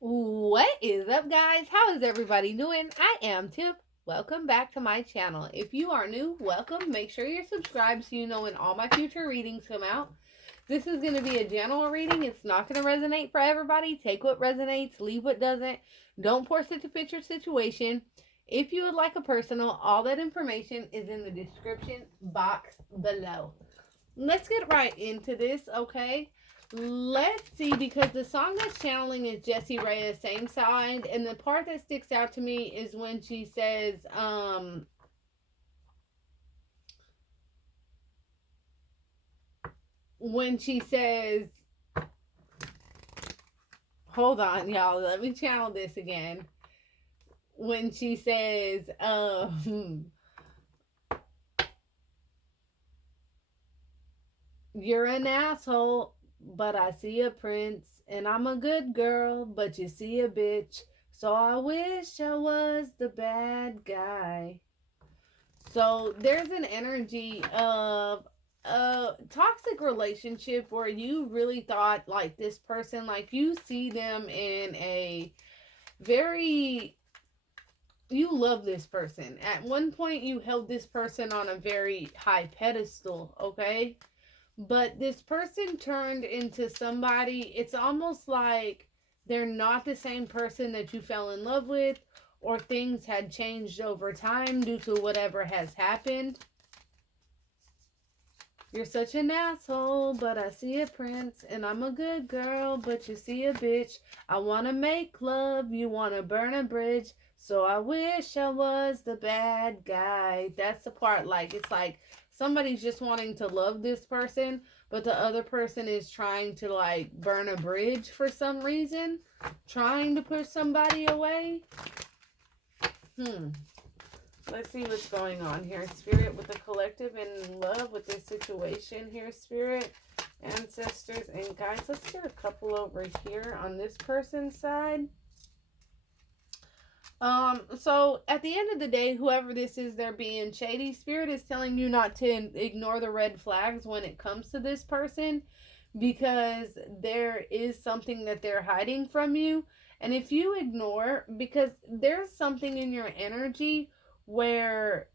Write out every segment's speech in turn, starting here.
What is up, guys? How is everybody doing? I am Tip. Welcome back to my channel. If you are new, welcome. Make sure you're subscribed so you know when all my future readings come out. This is going to be a general reading. It's not going to resonate for everybody. Take what resonates, leave what doesn't. Don't force it to fit your situation. If you would like a personal, all that information is in the description box below. Let's get right into this, okay? Let's see, because the song that's channeling is Jessie Reyes, Same Side, and the part that sticks out to me is when she says, hold on, y'all, let me channel this again. When she says, you're an asshole, but I see a prince, and I'm a good girl, but you see a bitch, so I wish I was the bad guy. So there's an energy of a toxic relationship where you really thought, like, this person, like, you see them in a very, you love this person. At one point, you held this person on a very high pedestal, okay? But this person turned into somebody, it's almost like they're not the same person that you fell in love with, or things had changed over time due to whatever has happened. You're such an asshole, but I see a prince, and I'm a good girl, but you see a bitch. I want to make love, you want to burn a bridge, so I wish I was the bad guy. That's the part, like, it's like somebody's just wanting to love this person, but the other person is trying to, like, burn a bridge for some reason, trying to push somebody away. Let's see what's going on here. Spirit, with the collective in love with this situation here, Spirit, ancestors, and guys. Let's get a couple over here on this person's side. So at the end of the day, whoever this is, they're being shady. Spirit is telling you not to ignore the red flags when it comes to this person, because there is something that they're hiding from you. And if you ignore, because there's something in your energy where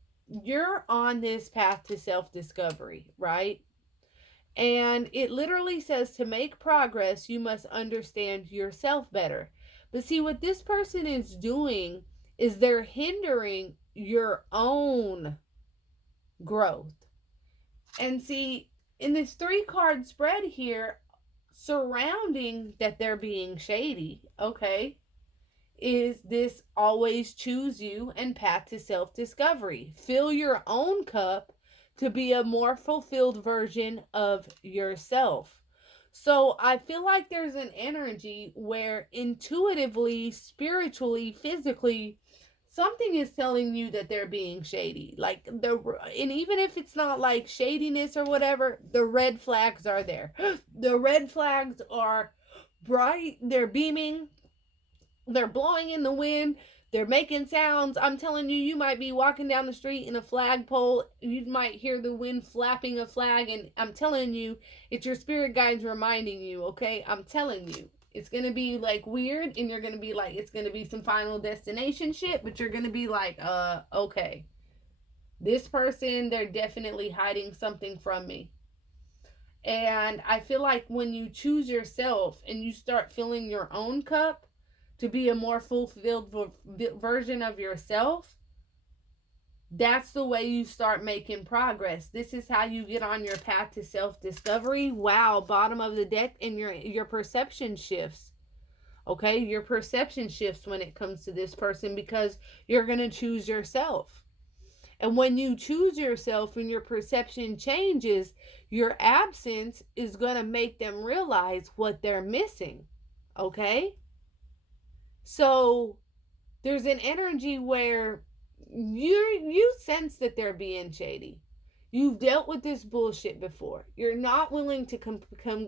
you're on this path to self-discovery, right? And it literally says to make progress, you must understand yourself better. But see, what this person is doing is they're hindering your own growth. And see, in this 3-card spread here, surrounding that they're being shady, okay, is this always choose you and path to self-discovery. Fill your own cup to be a more fulfilled version of yourself. So I feel like there's an energy where intuitively, spiritually, physically, something is telling you that they're being shady. Like, and even if it's not like shadiness or whatever, the red flags are there. The red flags are bright, they're beaming, they're blowing in the wind, they're making sounds. I'm telling you, you might be walking down the street in a flagpole. You might hear the wind flapping a flag. And I'm telling you, it's your spirit guides reminding you, okay? I'm telling you. It's going to be, like, weird. And you're going to be like, it's going to be some Final Destination shit. But you're going to be like, okay. This person, they're definitely hiding something from me. And I feel like when you choose yourself and you start filling your own cup, to be a more fulfilled version of yourself, that's the way you start making progress. This is how you get on your path to self-discovery. Wow, bottom of the deck, and your perception shifts. Okay, your perception shifts when it comes to this person, because you're going to choose yourself. And when you choose yourself and your perception changes, your absence is going to make them realize what they're missing. Okay? So there's an energy where you sense that they're being shady. You've dealt with this bullshit before. You're not willing to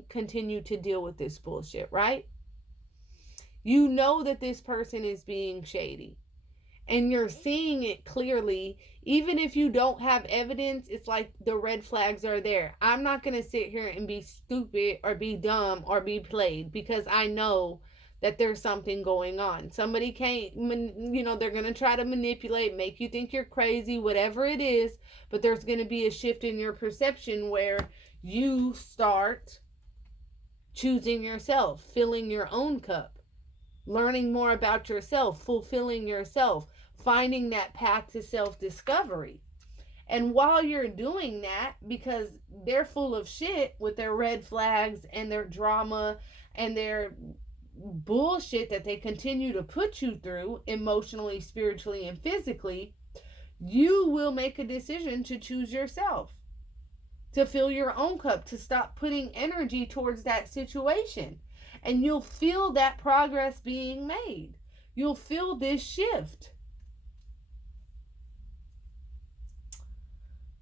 continue to deal with this bullshit, right? You know that this person is being shady. And you're seeing it clearly. Even if you don't have evidence, it's like the red flags are there. I'm not going to sit here and be stupid or be dumb or be played, because I know that there's something going on. Somebody can't, they're going to try to manipulate, make you think you're crazy, whatever it is, but there's going to be a shift in your perception where you start choosing yourself, filling your own cup, learning more about yourself, fulfilling yourself, finding that path to self-discovery. And while you're doing that, because they're full of shit with their red flags and their drama and their bullshit that they continue to put you through emotionally, spiritually, and physically, you will make a decision to choose yourself, to fill your own cup, to stop putting energy towards that situation. And you'll feel that progress being made. You'll feel this shift.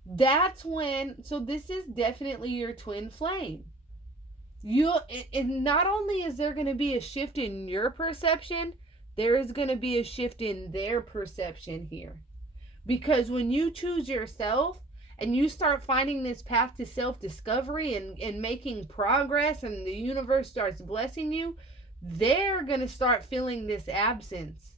That's when, so this is definitely your twin flame. And not only is there going to be a shift in your perception, there is going to be a shift in their perception here. Because when you choose yourself and you start finding this path to self-discovery and making progress, and the universe starts blessing you, they're going to start feeling this absence.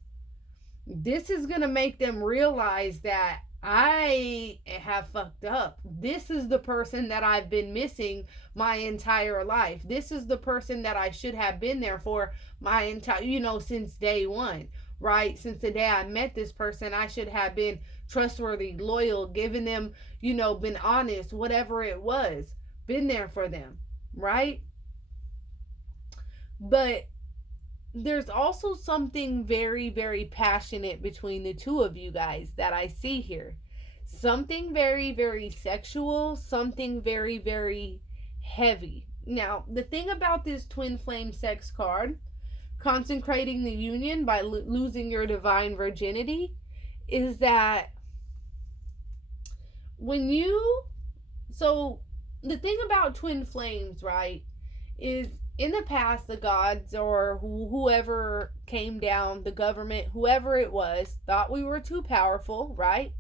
This is going to make them realize that I have fucked up. This is the person that I've been missing my entire life. This is the person that I should have been there for my entire, since day one, right? Since the day I met this person, I should have been trustworthy, loyal, given them, been honest, whatever it was, been there for them, right? But there's also something very, very passionate between the two of you guys that I see here. Something very, very sexual, something very, very heavy. Now, the thing about this twin flame sex card, consecrating the union by losing your divine virginity, is that so the thing about twin flames, right, is in the past, the gods or whoever came down, the government, whoever it was, thought we were too powerful, right?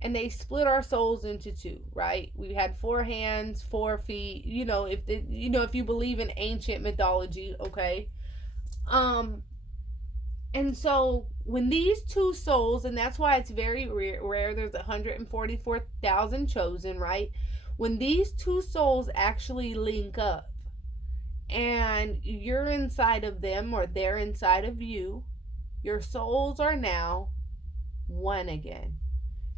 And they split our souls into two, right? We had 4 hands, 4 feet, if you believe in ancient mythology, okay? And so when these two souls, and that's why it's very rare, there's 144,000 chosen, right? When these two souls actually link up, and you're inside of them or they're inside of you, your souls are now one again.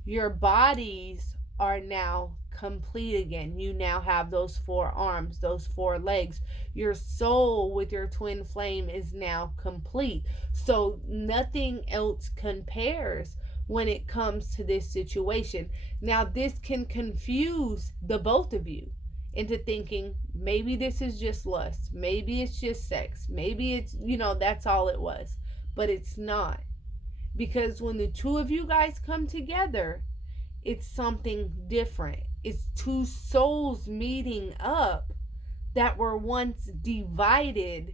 Your bodies are now complete again. You now have those 4 arms, those 4 legs. Your soul with your twin flame is now complete. So nothing else compares when it comes to this situation. Now, this can confuse the both of you into thinking maybe this is just lust, maybe it's just sex, maybe it's, that's all it was. But it's not. Because when the two of you guys come together, it's something different. It's two souls meeting up that were once divided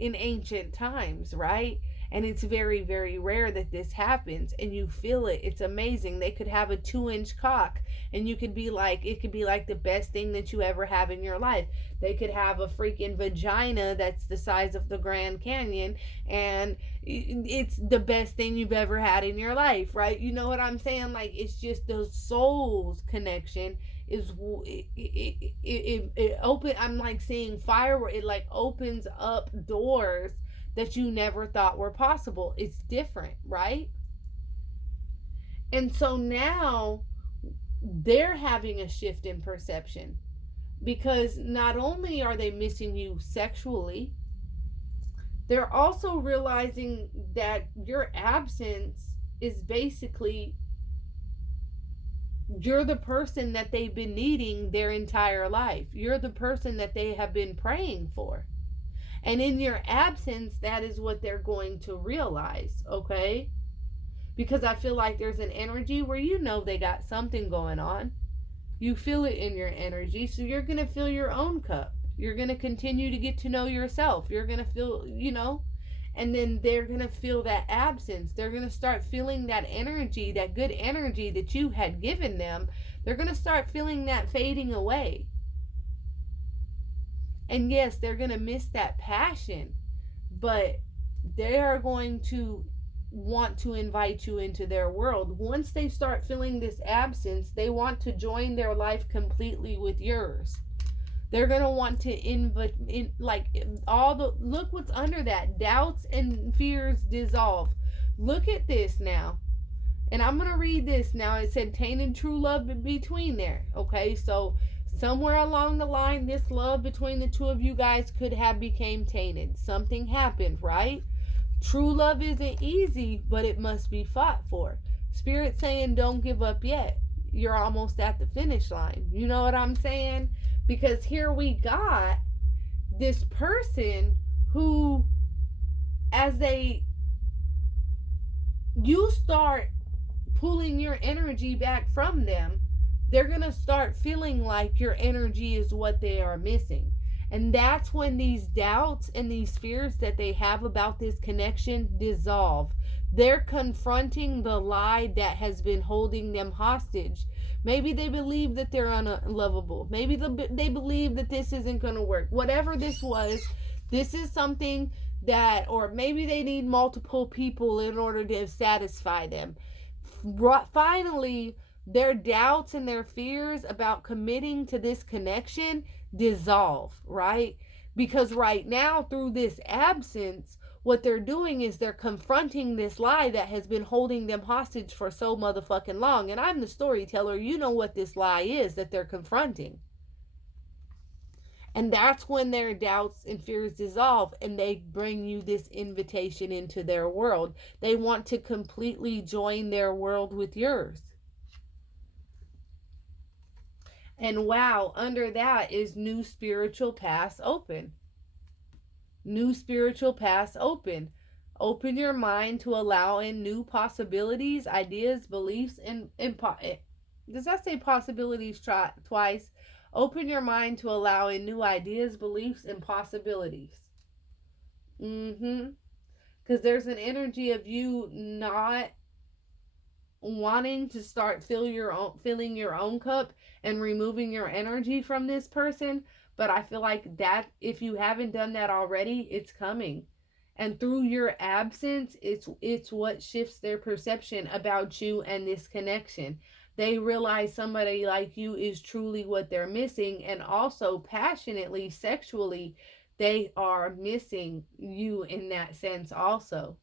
in ancient times, right? And it's very, very rare that this happens, and you feel it. It's amazing. They could have a 2-inch cock, and it could be like the best thing that you ever have in your life. They could have a freaking vagina that's the size of the Grand Canyon, and it's the best thing you've ever had in your life, right? You know what I'm saying? Like, it's just the soul's connection is it open. I'm like seeing fireworks. It like opens up doors that you never thought were possible. It's different, right? And so now they're having a shift in perception, because not only are they missing you sexually, they're also realizing that your absence is basically, you're the person that they've been needing their entire life. You're the person that they have been praying for. And in your absence, that is what they're going to realize, okay? Because I feel like there's an energy where they got something going on. You feel it in your energy, so you're going to fill your own cup. You're going to continue to get to know yourself. You're going to feel, and then they're going to feel that absence. They're going to start feeling that energy, that good energy that you had given them. They're going to start feeling that fading away. And yes, they're going to miss that passion, but they are going to want to invite you into their world. Once they start feeling this absence, they want to join their life completely with yours. They're going to want to like all the, look what's under that. Doubts and fears dissolve. Look at this now. And I'm going to read this now. It said tainted true love between there. Okay, so somewhere along the line, this love between the two of you guys could have became tainted. Something happened, right? True love isn't easy, but it must be fought for. Spirit saying don't give up yet. You're almost at the finish line. You know what I'm saying? Because here we got this person who, as you start pulling your energy back from them, they're going to start feeling like your energy is what they are missing. And that's when these doubts and these fears that they have about this connection dissolve. They're confronting the lie that has been holding them hostage. Maybe they believe that they're unlovable. Maybe they believe that this isn't going to work. Whatever this was, this is something that, or maybe they need multiple people in order to satisfy them. Finally, their doubts and their fears about committing to this connection dissolve, right? Because right now, through this absence, what they're doing is they're confronting this lie that has been holding them hostage for so motherfucking long. And I'm the storyteller. You know what this lie is that they're confronting. And that's when their doubts and fears dissolve and they bring you this invitation into their world. They want to completely join their world with yours. And wow, under that is new spiritual paths open. New spiritual paths open. Open your mind to allow in new possibilities, ideas, beliefs, and does that say possibilities twice? Open your mind to allow in new ideas, beliefs, and possibilities. Because there's an energy of you not wanting to start filling your own cup and removing your energy from this person. But I feel like that, if you haven't done that already, it's coming. And through your absence, it's what shifts their perception about you and this connection. They realize somebody like you is truly what they're missing. And also passionately, sexually, they are missing you in that sense also.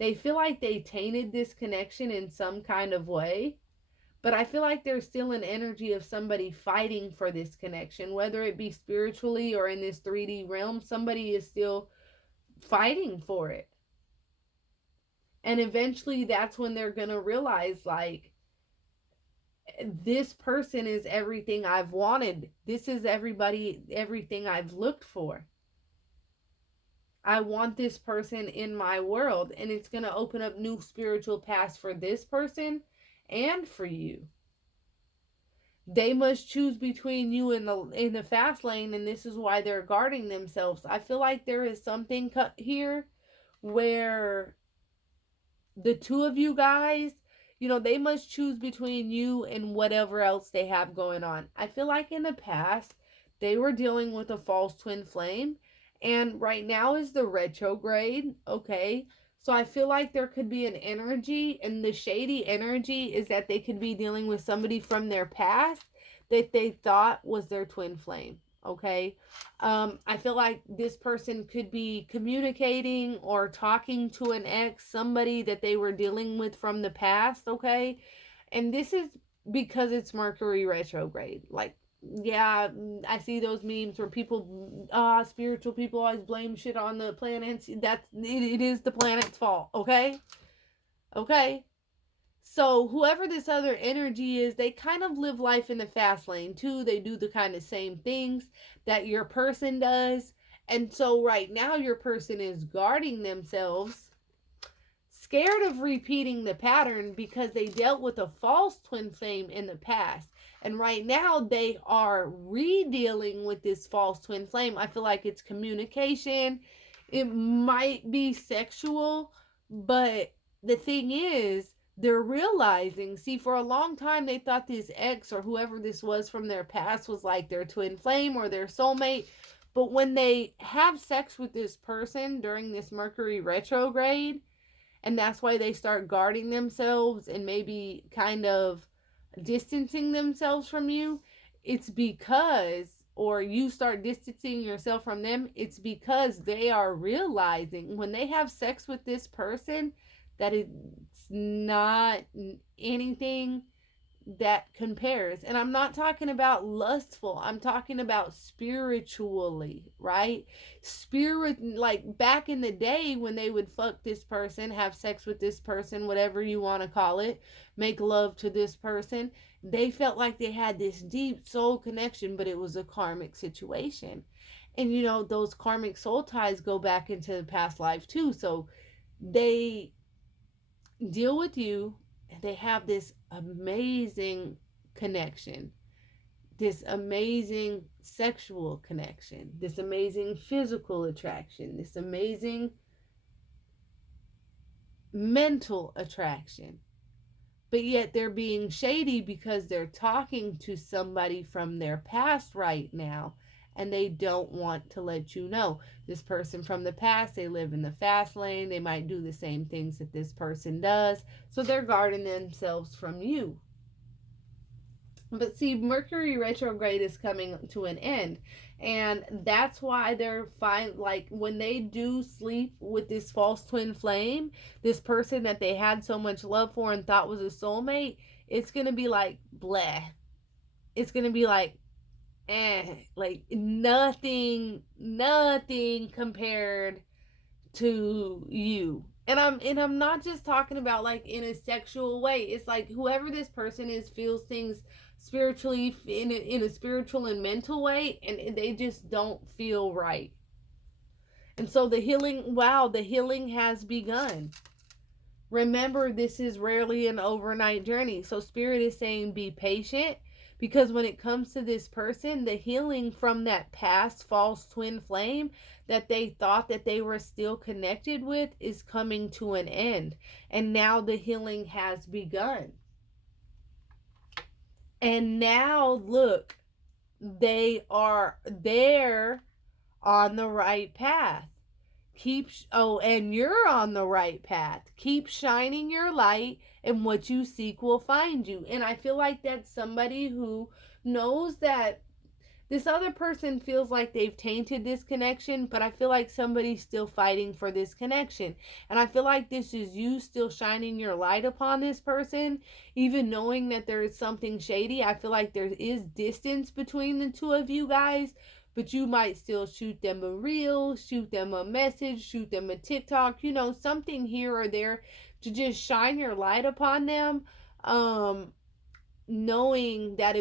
They feel like they tainted this connection in some kind of way. But I feel like there's still an energy of somebody fighting for this connection, whether it be spiritually or in this 3D realm. Somebody is still fighting for it. And eventually that's when they're going to realize, like, this person is everything I've wanted. This is everything I've looked for. I want this person in my world, and it's going to open up new spiritual paths for this person and for you. They must choose between you in the fast lane, and this is why they're guarding themselves. I feel like there is something here where the two of you guys, they must choose between you and whatever else they have going on. I feel like in the past, they were dealing with a false twin flame, and right now is the retrograde, okay? So I feel like there could be an energy, and the shady energy is that they could be dealing with somebody from their past that they thought was their twin flame, okay? I feel like this person could be communicating or talking to an ex, somebody that they were dealing with from the past, okay? And this is because it's Mercury retrograde. Like, yeah, I see those memes where people, spiritual people always blame shit on the planets. It is the planet's fault, okay? Okay? So whoever this other energy is, they kind of live life in the fast lane too. They do the kind of same things that your person does. And so right now your person is guarding themselves, scared of repeating the pattern because they dealt with a false twin flame in the past. And right now they are re-dealing with this false twin flame. I feel like it's communication. It might be sexual, but the thing is, they're realizing, see, for a long time they thought this ex or whoever this was from their past was like their twin flame or their soulmate. But when they have sex with this person during this Mercury retrograde, and that's why they start guarding themselves and maybe kind of distancing themselves from you, it's because, or you start distancing yourself from them, it's because they are realizing when they have sex with this person that it's not anything that compares. And I'm not talking about lustful, I'm talking about spiritually, right? Spirit, like back in the day when they would fuck this person, have sex with this person, whatever you want to call it, make love to this person, they felt like they had this deep soul connection, but it was a karmic situation. And you know, those karmic soul ties go back into the past life too. So they deal with you, and they have this amazing connection, this amazing sexual connection, this amazing physical attraction, this amazing mental attraction. But yet they're being shady because they're talking to somebody from their past right now, and they don't want to let you know. This person from the past, they live in the fast lane. They might do the same things that this person does. So they're guarding themselves from you. But see, Mercury retrograde is coming to an end. And that's why they're fine. Like when they do sleep with this false twin flame, this person that they had so much love for and thought was a soulmate, it's going to be like bleh. It's going to be like like nothing compared to you. And I'm not just talking about like in a sexual way. It's like whoever this person is feels things spiritually in a spiritual and mental way, and they just don't feel right. And so the healing has begun. Remember, this is rarely an overnight journey. So Spirit is saying be patient, because when it comes to this person, the healing from that past false twin flame that they thought that they were still connected with is coming to an end. And now the healing has begun. And now look, they're on the right path. And you're on the right path. Keep shining your light, and what you seek will find you. And I feel like that's somebody who knows that this other person feels like they've tainted this connection, but I feel like somebody's still fighting for this connection. And I feel like this is you still shining your light upon this person, even knowing that there is something shady. I feel like there is distance between the two of you guys, but you might still shoot them a reel, shoot them a message, shoot them a TikTok, you know, something here or there to just shine your light upon them, knowing that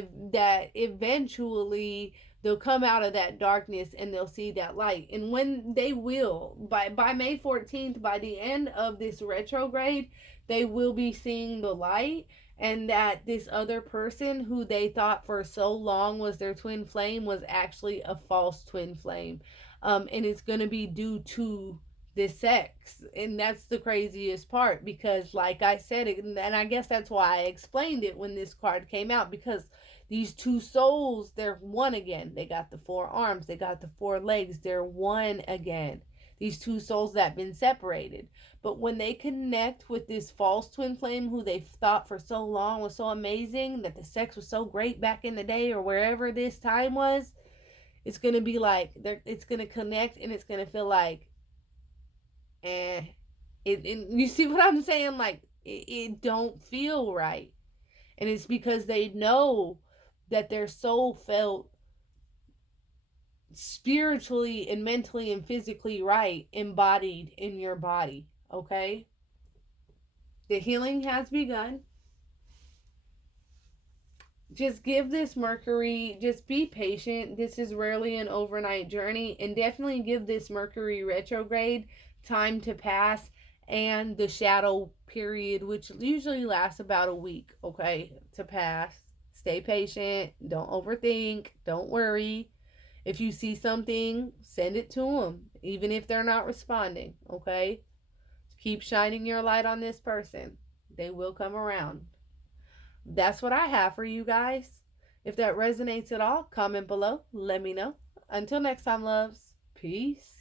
eventually they'll come out of that darkness and they'll see that light. And when they will, by May 14th, by the end of this retrograde, they will be seeing the light, and that this other person who they thought for so long was their twin flame was actually a false twin flame. And it's going to be due to the sex. And that's the craziest part, because like I said, and I guess that's why I explained it when this card came out, because these two souls, they're one again. They got the 4 arms, they got the 4 legs, they're one again. These two souls that have been separated. But when they connect with this false twin flame who they thought for so long was so amazing, that the sex was so great back in the day or wherever this time was, it's going to be like, it's going to connect, and it's going to feel like, you see what I'm saying? Like, it don't feel right. And it's because they know that their soul felt spiritually and mentally and physically right, embodied in your body. Okay? The healing has begun. Just give this Mercury, just be patient. This is rarely an overnight journey, and definitely give this Mercury retrograde time to pass, and the shadow period, which usually lasts about a week, okay, to pass. Stay patient. Don't overthink. Don't worry. If you see something, send it to them, even if they're not responding, okay? Keep shining your light on this person. They will come around. That's what I have for you guys. If that resonates at all, comment below. Let me know. Until next time, loves. Peace.